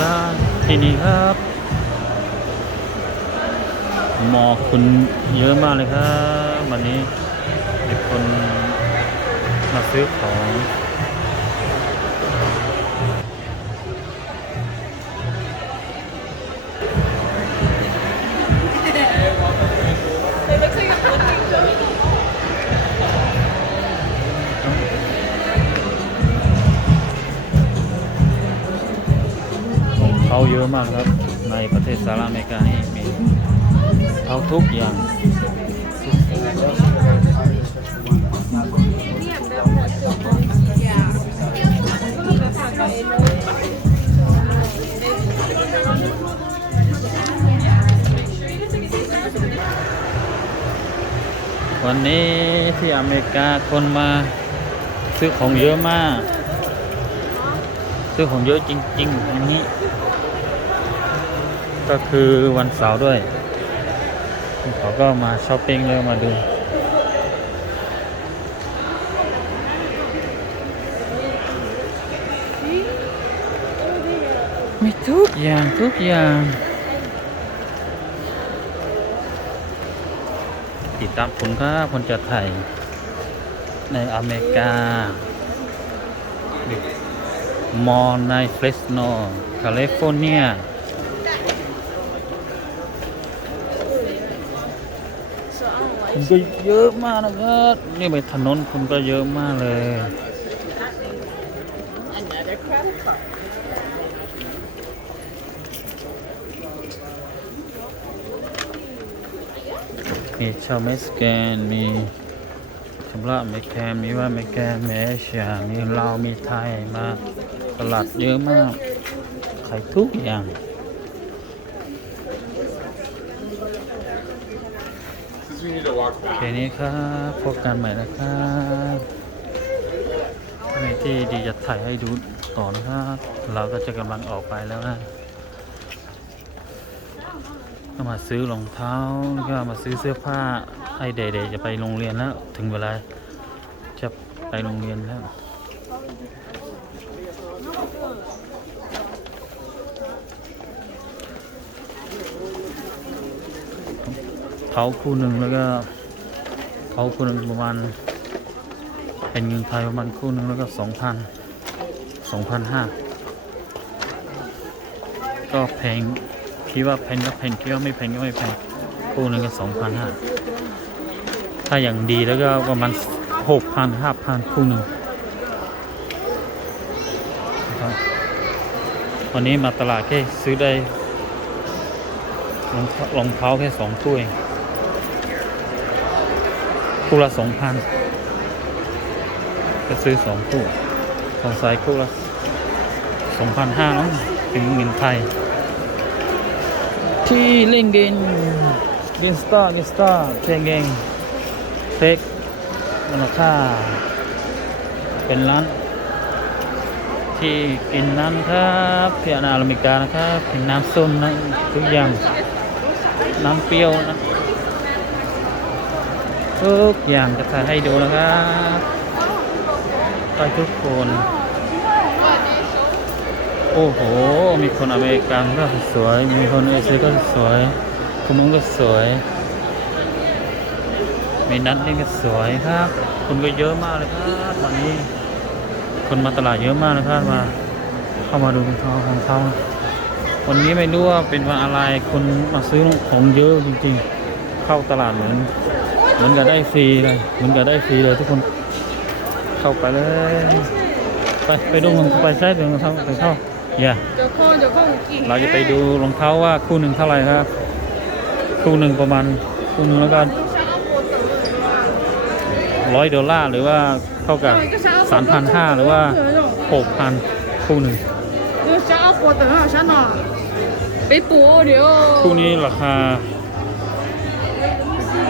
การที่นี่ครับหมอกคุณเยอะมากเลยครับ วันนี้มีคนมาซื้อของ เยอะมากครับ ในประเทศสหรัฐอเมริกานี่มีเขาทุกอย่างวันนี้ที่อเมริกาคนมาซื้อของเยอะมาก ซื้อของเยอะจริงๆอันนี้ ก็คือวันเสาร์ด้วย เขาก็มาช้อปปิ้งแล้วมาดูมีทุกอย่างทุกอย่างติดตามผลครับคนจะไทยในอเมริกามอในเฟรสโนแคลิฟอร์เนีย คนก็เยอะมากนะครับนี่ไปถนนคนก็เยอะมากเลยมีชาวเม็กซิกันมีชำระเมกแคนมีว่าเมกแคนมีเอเชียมีลาวมีไทยมาตลาดเยอะมากขายทุกอย่าง โอเคนี้ครับพบกันใหม่นะครับในที่ดีจะถ่ายให้ดูต่อนะครับ เราก็จะกำลังออกไปแล้วนะก็มาซื้อรองเท้าแล้วก็มาซื้อเสื้อผ้าให้เด็กๆจะไปโรงเรียนแล้ว ถึงเวลาจะไปโรงเรียนแล้ว เขาคู่หนึ่งแล้วก็เขาคู่หนึ่งประมาณเป็นเงินไทยประมาณคู่หนึ่งแล้วก็สองพันสองพันห้าก็แพงคิดว่าแพงก็แพงคิดว่าไม่แพงก็ไม่แพงคู่หนึ่งก็สองพันห้าถ้าอย่างดีแล้วก็ประมาณหกพันห้าพันคู่หนึ่งวันนี้มาตลาดแค่ซื้อได้รองเท้ารองเท้าแค่สองคู่เอง คู่ละสองพันก็ซื้อสองคู่สองไซส์คู่ละสองพันห้าเนาะถึงเงินไทย ที่เล่นเกมเกมสตาร์เกมสตาร์เพลงเกมเฟกมูลค่า เป็นร้านที่กินน้ำนครับที่อเมริกานะครับกินน้ำส้มนะทุกอย่าง น้ำเปรี้ยวนะ ทุกอย่างจะถ่าให้ดูนะครับไปทุกคน โอ้โห มีคนอเมริกันก็สวย มีคนเอเชียก็สวย คนนู้นก็สวย มีนัดนี่ก็สวยครับ คนก็เยอะมากเลยครับวันนี้ คนมาตลาดเยอะมากเลยครับมา เข้ามาดูรองของเขาวันนี้ไม่รู้ว่าเป็นวันอะไร คนมาซื้อของเยอะจริงๆ เข้าตลาดเหมือน มันกัได้ฟรีเลยมันกัได้ฟรีเลยทุกคน เข้าไปเลย ไปไปดูมันไปใช่เป็นรองเท้าไปเข้าอย่าเราจะไปดูรองเท้าว่าคู่หนึ่งเท่าไหร่ครับ คู่หนึ่งประมาณคู่หนึ่งแล้วกันร้อยดอลลาร์หรือว่าเท่ากับสามพันห้าหรือว่าหกพันคู่หนึ่งคู่นี้ราคา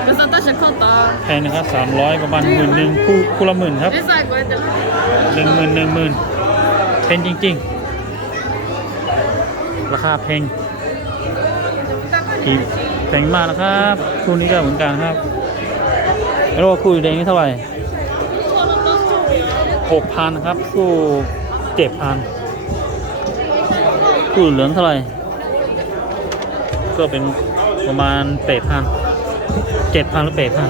Los Santos Chacota แพงนะครับสามร้อยประมาณหมื่นหนึ่งคู่คู่ละหมื่นครับ Esa cuenta หนึ่งหมื่นหนึ่งหมื่นเพนจริง ๆ ราคาแพงทีแพงมากนะครับคู่นี้ก็เหมือนกันครับแล้วคู่อยู่แดงนี่เท่าไหร่หกพันครับคู่เจ็ดพันคู่เหลืองเท่าไหร่ก็เป็นประมาณแปดพัน เจ็ดพันหรือแปดพัน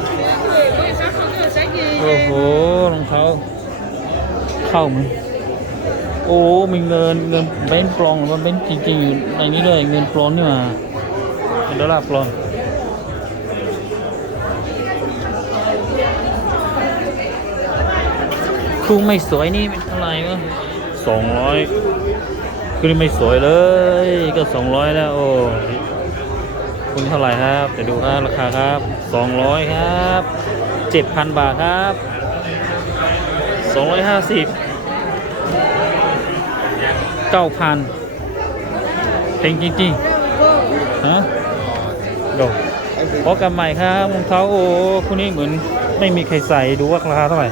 โอ้โหรองเท้าเข้ามือโอ้ มีเงินเงินเบนซ์ปลองหรือว่าเบนซ์จริงๆอยู่ในนี้เลยเงินปลอมนี่มาเป็นดอลลาร์ปลอมคู่ไม่สวยนี่เป็นเท่าไหร่วะสองร้อยคือไม่สวยเลยก็สองร้อยแล้วโอ้ คุณเท่าไหร่ครับจะดูครับราคาครับสองร้อยครับเจ็ดพันบาทครับสองร้อยห้าสิบเก้าพันเพลงจริงๆฮะโดพบกันใหม่ครับรองเท้าโอ้คู่นี้เหมือนไม่มีใครใส่ดูว่าราคาเท่าไหร่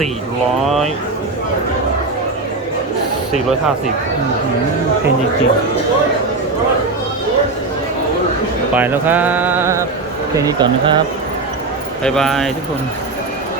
สี่ร้อยสี่ร้อยห้าสิบเพลงจริงๆ ไปแล้วครับเพลงนี้ก่อนนะครับ บ๊ายบายทุกคน